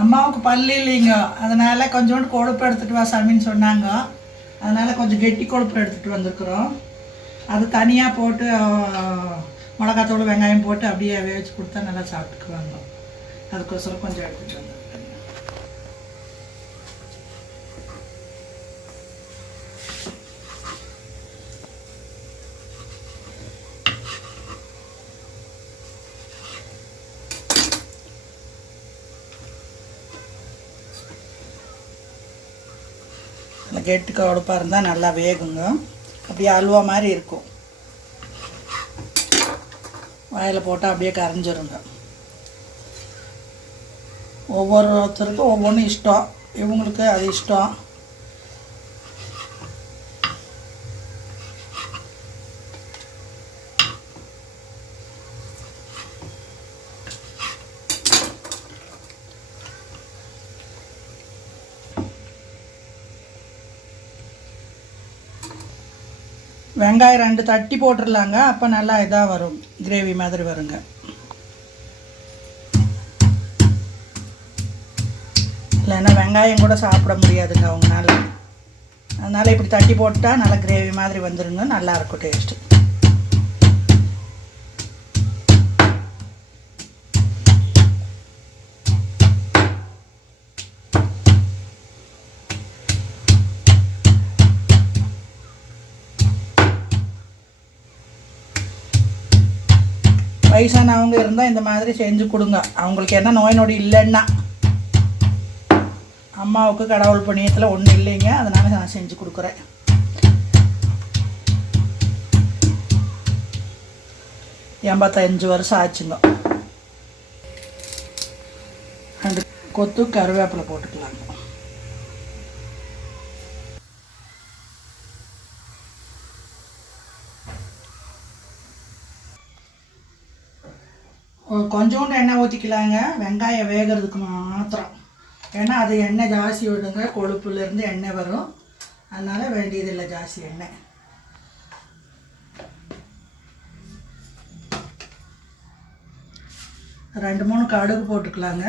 அம்மாவுக்கு பல்லு இல்லைங்க, அதனால் கொஞ்சோண்டு கொழுப்பு எடுத்துகிட்டு வா சாமின்னு சொன்னாங்க. அதனால் கொஞ்சம் கெட்டி கொழுப்பு எடுத்துகிட்டு வந்திருக்குறோம். அது தனியாக போட்டு மிளகாத்தூள் வெங்காயம் போட்டு அப்படியே வேவிச்சு கொடுத்தா நல்லா சாப்பிட்டுக்குவாங்க. அதுக்கோசரம் கொஞ்சம் எடுத்துகிட்டு வந்திருக்கேன். கெட்டு கொழுப்பாக இருந்தால் நல்லா வேகுங்க. அப்படியே அல்வா மாதிரி இருக்கும். வாயில் போட்டால் அப்படியே கரைஞ்சிருங்க. ஒவ்வொருத்தருக்கும் ஒவ்வொன்றும் இஷ்டம். இவங்களுக்கு அது இஷ்டம். வெங்காயம் 2 தட்டி போட்டுடலாங்க. அப்போ நல்லா இதாக வரும், கிரேவி மாதிரி வருங்க. இல்லைன்னா வெங்காயம் கூட சாப்பிட முடியாதுங்க அவங்களால. அதனால் இப்படி தட்டி போட்டால் நல்லா கிரேவி மாதிரி வந்துடுங்க. நல்லாயிருக்கும் டேஸ்ட்டு. வயசானவங்க இருந்தால் இந்த மாதிரி செஞ்சு கொடுங்க. அவங்களுக்கு என்ன நோய் நொடி இல்லைன்னா. அம்மாவுக்கு கடவுள் புண்ணியத்தில் ஒன்றும் இல்லைங்க, அதனால் நான் செஞ்சு கொடுக்குறேன். எண்பத்தஞ்சு வருஷம் ஆச்சுங்க. 2 கொத்து கருவேப்பிலை போட்டுக்கலாங்க. கொஞ்சோண்டு எண்ணெய் ஊற்றிக்கலாங்க, வெங்காயம் வேகிறதுக்கு மாத்திரம். ஏன்னா அது எண்ணெய் ஜாஸ்தி விடுங்க, கொழுப்புலேருந்து எண்ணெய் வரும். அதனால் வேண்டியதில்லை ஜாஸ்தி எண்ணெய். ரெண்டு 3 கடுகு போட்டுக்கலாங்க.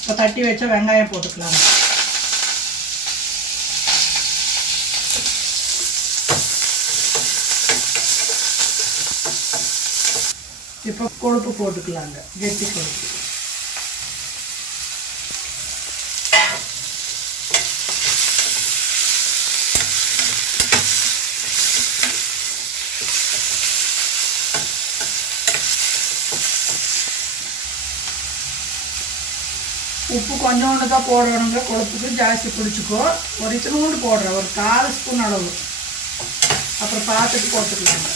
இப்போ தட்டி வச்ச வெங்காயம் போட்டுக்கலாங்க. இப்போ கொழுப்பு போட்டுக்கலாங்க, கெட்டி கொழுப்பு. உப்பு கொஞ்சோண்டு தான் போடணுங்க, கொழுப்புக்கு ஜாஸ்தி பிடிச்சிக்கோ. ஒரு இத்தினோண்டு போடுறேன், ஒரு 4 ஸ்பூன் அளவு. அப்புறம் பார்த்துட்டு போட்டுக்கலாங்க.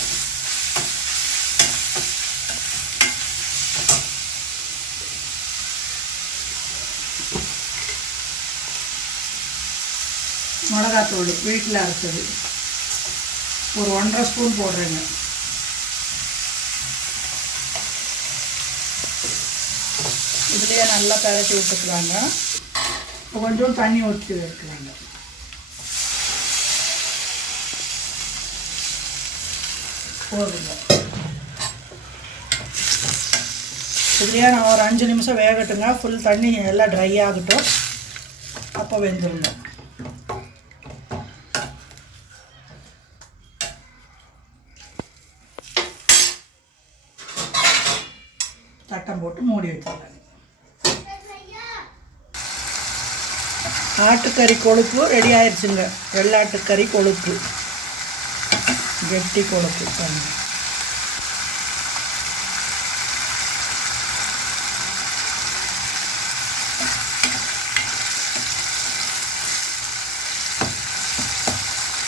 மிளகாத்தூள் வீட்டில் அரைச்சது ஒரு 1½ ஸ்பூன் போடுறேங்க. இதுலேயே நல்லா பரட்டி விட்டுக்கலாங்க. இப்போ கொஞ்சம் தண்ணி ஊற்றி வைக்கலாங்க. போதுங்க. இதுலேயே நான் ஒரு 5 நிமிஷம் வேகட்டுங்க. ஃபுல் தண்ணி எல்லாம் ட்ரை ஆகட்டும், அப்போ வெந்துருங்க. தட்டம் போட்டு மூடி வச்சிடலாங்க. ஆட்டுக்கறி கொழுப்பு ரெடி ஆயிடுச்சுங்க. வெள்ளாட்டுக்கறி கொழுப்பு, கெட்டி கொழுப்பு.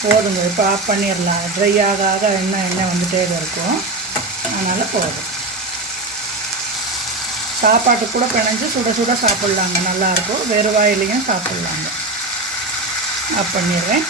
போதுங்க. இப்போ ஆஃப் பண்ணிடலாம். ட்ரை ஆக ஆக எண்ணெய் வந்துட்டே இருக்கும், அதனால் போதும். சாப்பாட்டு கூட பிணைஞ்சு சுட சுட சாப்பிட்லாங்க, நல்லாயிருக்கும். வெறும் வாயிலையும் சாப்பிட்லாங்க. ஆஃப் பண்ணிடுறேன்.